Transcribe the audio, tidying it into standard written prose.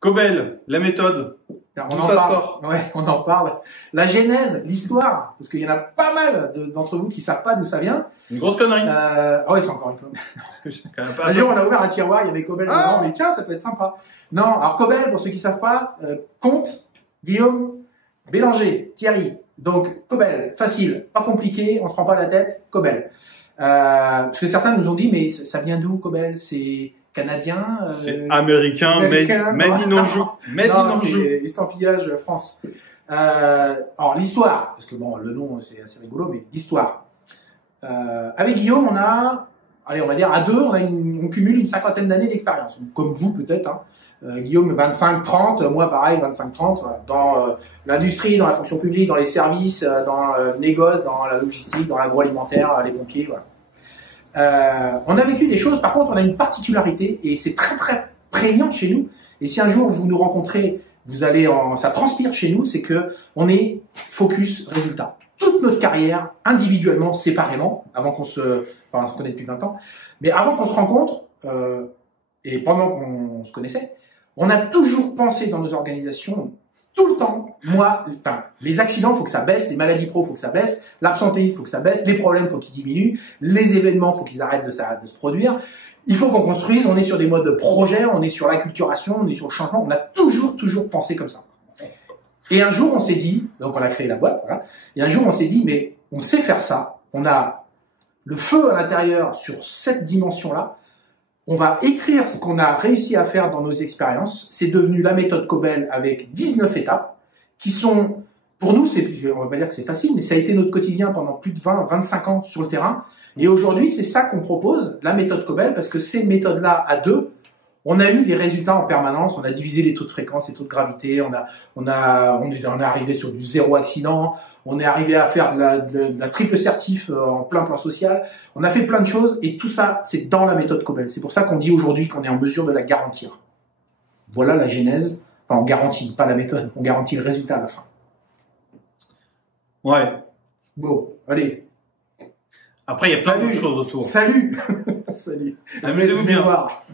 Cobel, la méthode. On en parle. Ouais, on en parle. La genèse, l'histoire, parce qu'il y en a pas mal d'entre vous qui savent pas d'où ça vient. Une grosse connerie. Ah ouais, c'est encore une connerie. Un jour, on a ouvert un tiroir, il y avait Cobel dedans, mais tiens, ça peut être sympa. Non, alors Cobel, pour ceux qui savent pas, Comte, Guillaume, Bélanger, Thierry. Donc, Cobel, facile, pas compliqué, on se prend pas la tête, Cobel. Parce que certains nous ont dit, mais ça vient d'où, Cobel? C'est canadien? C'est américain, made in Anjou. Made in Anjou. C'est estampillage France. Alors, l'histoire, parce que bon, le nom, c'est assez rigolo, mais l'histoire. Avec Guillaume, on a, allez, on va dire, à deux, on cumule une cinquantaine d'années d'expérience. Comme vous, peut-être, hein. Guillaume, 25-30, moi, pareil, 25-30, voilà. Dans l'industrie, dans la fonction publique, dans les services, dans le négoce, dans la logistique, dans l'agroalimentaire, les pompiers, voilà. On a vécu des choses, par contre, on a une particularité, et c'est très, très prégnant chez nous. Et si un jour vous nous rencontrez, ça transpire chez nous, c'est que on est focus résultat. Toute notre carrière, individuellement, séparément, avant on se connaît depuis 20 ans, mais avant qu'on se rencontre, et pendant qu'on se connaissait, on a toujours pensé dans nos organisations, tout le temps, les accidents, faut que ça baisse, les maladies pro, faut que ça baisse, l'absentéisme, faut que ça baisse, les problèmes, faut qu'ils diminuent, les événements, faut qu'ils arrêtent de se produire. Il faut qu'on construise, on est sur des modes de projet, on est sur l'acculturation, on est sur le changement, on a toujours pensé comme ça. Et un jour, on s'est dit, donc on a créé la boîte, voilà, et un jour, on s'est dit, mais on sait faire ça, on a le feu à l'intérieur sur cette dimension-là, on va écrire ce qu'on a réussi à faire dans nos expériences. C'est devenu la méthode Cobel avec 19 étapes qui sont, pour nous, on va pas dire que c'est facile, mais ça a été notre quotidien pendant plus de 25 ans sur le terrain. Et aujourd'hui, c'est ça qu'on propose, la méthode Cobel, parce que ces méthodes-là, à deux, on a eu des résultats en permanence. On a divisé les taux de fréquence, les taux de gravité. On est arrivé sur du zéro accident. On est arrivé à faire de la triple certif en plein plan social. On a fait plein de choses et tout ça, c'est dans la méthode Cobel. C'est pour ça qu'on dit aujourd'hui qu'on est en mesure de la garantir. Voilà la genèse. Enfin, on garantit pas la méthode, on garantit le résultat à la fin. Ouais. Bon, allez. Après, il y a plein de choses autour. Salut. Salut. Amusez-vous bien. Voir.